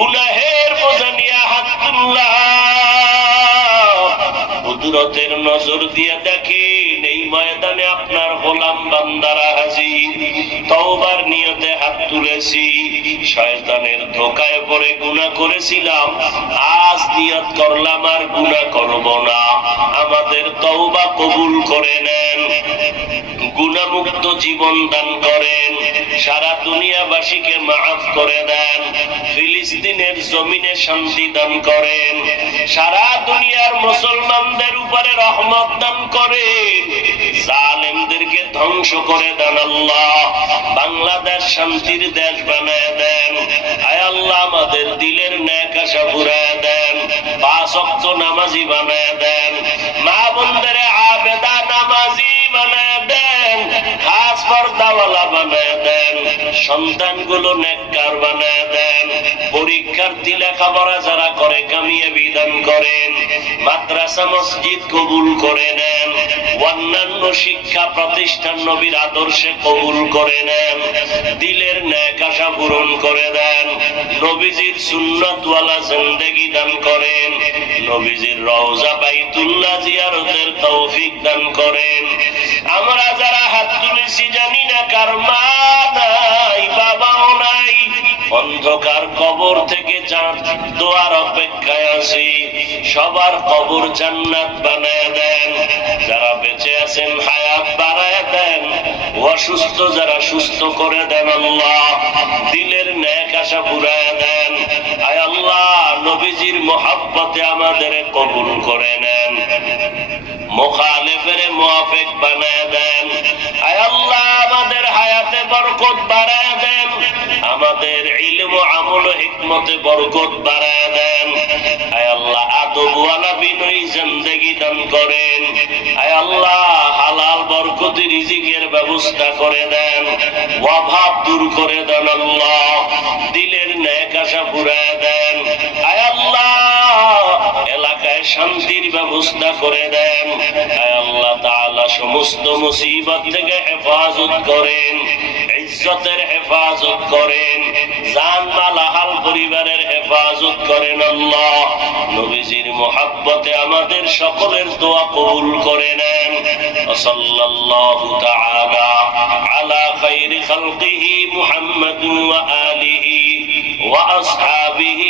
গুনাহের বোঝা নিয়ে হাত তুললাম, কুদরতের নজর দিয়ে দেখেন এই ময়দানে আপনার গোলাম বান্দারা হাজির। তওবার নিয়তে হাত তুলেছি, শয়তানের ধোকায় পড়ে গুনাহ করেছিলাম, আজ নিয়ত করলাম আর গুনাহ করব না। আমাদের তওবা কবুল করে নেন, গুনাহমুক্ত জীবন দান করেন, সারা দুনিয়াবাসীকে মাফ করে দেন, ফিলিস্তিনের জমিনে শান্তি দান করেন, সারা দুনিয়ার মুসলমানদের উপরে রহমত দান করেন, জালেমদেরকে ধ্বংস করে দেন আল্লাহ। বাংলাদেশ শান্তির দেশ বানায় দেন। আয় আল্লাহ আমাদের দিলের নেক আশা পুরায় দেন, পাঁচ ওয়াক্ত নামাজি বানায় দেন, মা বোনদের আবেদা নামাজি বানায় দেন, খাস পর্দাওয়ালা বানায় দেন, সন্তানগুলো নেককার বানায় দেন, পরীক্ষার্থী লেখাপড়া যারা করে কামিয়াবি দান করেন, মাদ্রাসা মসজিদ কবুল করে নেন, অন্যান্য শিক্ষা প্রতিষ্ঠান নবীর আদর্শে কবুল করে নেন, দিলের নেক আশা পূরণ করে দেন, নবীজির সুন্নাতওয়ালা জিন্দেগি দান করেন, নবীজির রওজা বাইতুল্লাহ জিয়ারতের তৌফিক দান করেন। আমরা যারা হাত তুলেছি জানি না কার মা নাই, বাবাও নাই, অন্ধকার কবর থেকে যার দোয়ার অপেক্ষায় আছি, সবার কবর জান্নাত বানায় দেন। যারা বেঁচে আছেন হায়াত বাড়ায় দেন, অসুস্থ যারা সুস্থ করে দেন আল্লাহ, দিলের নেক আশা পুরায় দেন। আয় আল্লাহ নবীজির মহব্বতে আমাদের কবুল করে নেন, মুখালিফের মুআফিক বানায় দেন। আয় আল্লাহ আমাদের হায়াতে বরকত বাড়ায় দেন, আমাদের ইলম ও আমল ও হিকমতে বরকত বাড়ায় দেন। আয় আল্লাহ আদবওয়ালা বিনয়ী জিন্দেগি দান করেন। আয় আল্লাহ হালাল বরকতি রিজিকের ব্যবস্থা করে দেন, অভাব দূর করে দেন আল্লাহ, দিলের নেক আশা পুরায় দেন। আয় আল্লাহ এলাকায় শান্তির ব্যবস্থা করে দেন। আয় আল্লাহ তাআলা সমস্ত মুসিবত থেকে হেফাজত করেন, ইজ্জতের হেফাজত করেন, জান মাল আহাল পরিবারের হেফাজত করেন আল্লাহ। নবীজির মুহাব্বতে আমাদের সকলের দোয়া কবুল করে নেন। সাল্লাল্লাহু তাআলা আলা খায়রি খালকিহি মুহাম্মাদিন ওয়া আলিহি ওয়া আসহাবিহি